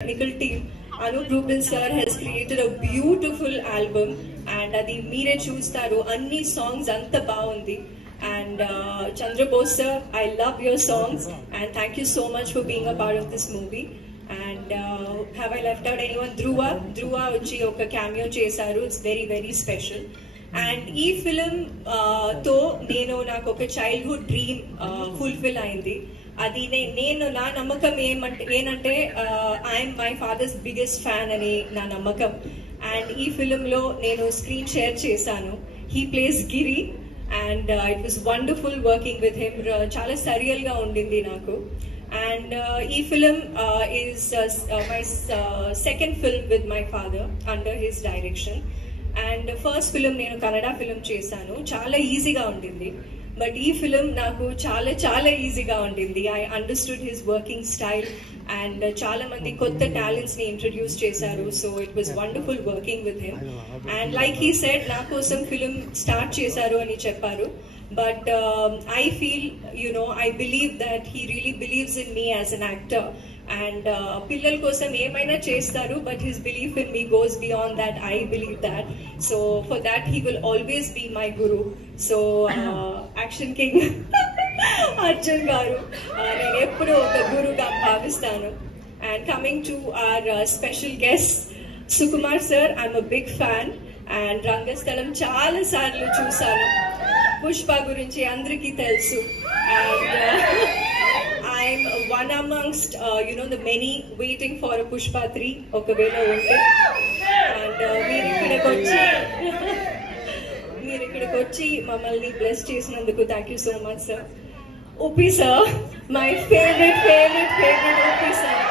technical team. Anup Rubin sir has created a beautiful album, and adi meere chustaru anni songs anta baagundi. And Chandra Bose sir, I love your songs, and thank you so much for being a part of this movie. And have I left out anyone? Dhruva వచ్చి ఒక cameo చేశారు. It's very very special. And ఈ film తో నేను నాకు ఒక childhood dream fulfil అయింది. అది నేను నా నమ్మకం ఏంటంటే I'm my father's biggest fan అని నా నమ్మకం. అండ్ ఈ ఫిలింలో నేను స్క్రీన్ షేర్ చేశాను. He plays Giri and it was wonderful working with him. చాలా సరియల్గా ఉండింది నాకు. And ఈ film is my second film with my father under his direction. And first film నేను కన్నడ film చేశాను. చాలా ఈజీగా ఉండింది. బట్ ఈ ఫిలిం నాకు చాలా చాలా ఈజీగా ఉండింది. I understood his working style and చాలా మంది కొత్త టాలెంట్స్ ని ఇంట్రడ్యూస్ చేశారు. So it was wonderful working with him. And like he said నా కోసం ఫిలిం స్టార్ట్ చేశారు అని చెప్పారు. But I feel, I believe that he really believes in me as an actor. And pillal kosam emaina chestaru, but his belief in me goes beyond that. I believe that. So for that, he will always be my guru. So Action King Arjun garu, nenu eppudu oka guruga bhavistanu. And coming to our special guest, Sukumar sir, I'm a big fan. And Rangasthalam చాలా సార్లు చూసాను. పుష్ప గురించి అందరికీ తెలుసు. And I'm one amongst the many waiting for Pushpa 3 ఒకవేళ ఉంటే. And మీరు ఇక్కడికి వచ్చి మమ్మల్ని బ్లెస్ చేసినందుకు thank you so much sir. Uppi sir, my favourite Uppi sir.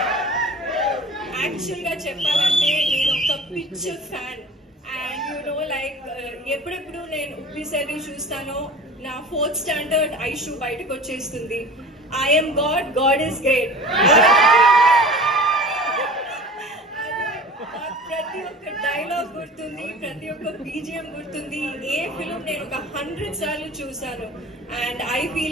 యాక్చువల్గా చెప్పాలంటే నేను ఒక పిక్చర్ ఫ్యాన్. అండ్ లైక్ ఎప్పుడెప్పుడు నేను ఉప్పి సార్ చూస్తానో నా 4th స్టాండర్డ్ ఐషు బయటకు వచ్చేస్తుంది. I'm God is great. ప్రతి ఒక్క డైలాగ్ గుర్తుంది, ప్రతి ఒక్క బీజిఎం గుర్తుంది. ఏ ఫిలిం నేను ఒక 100 సార్లు చూసాను. And I feel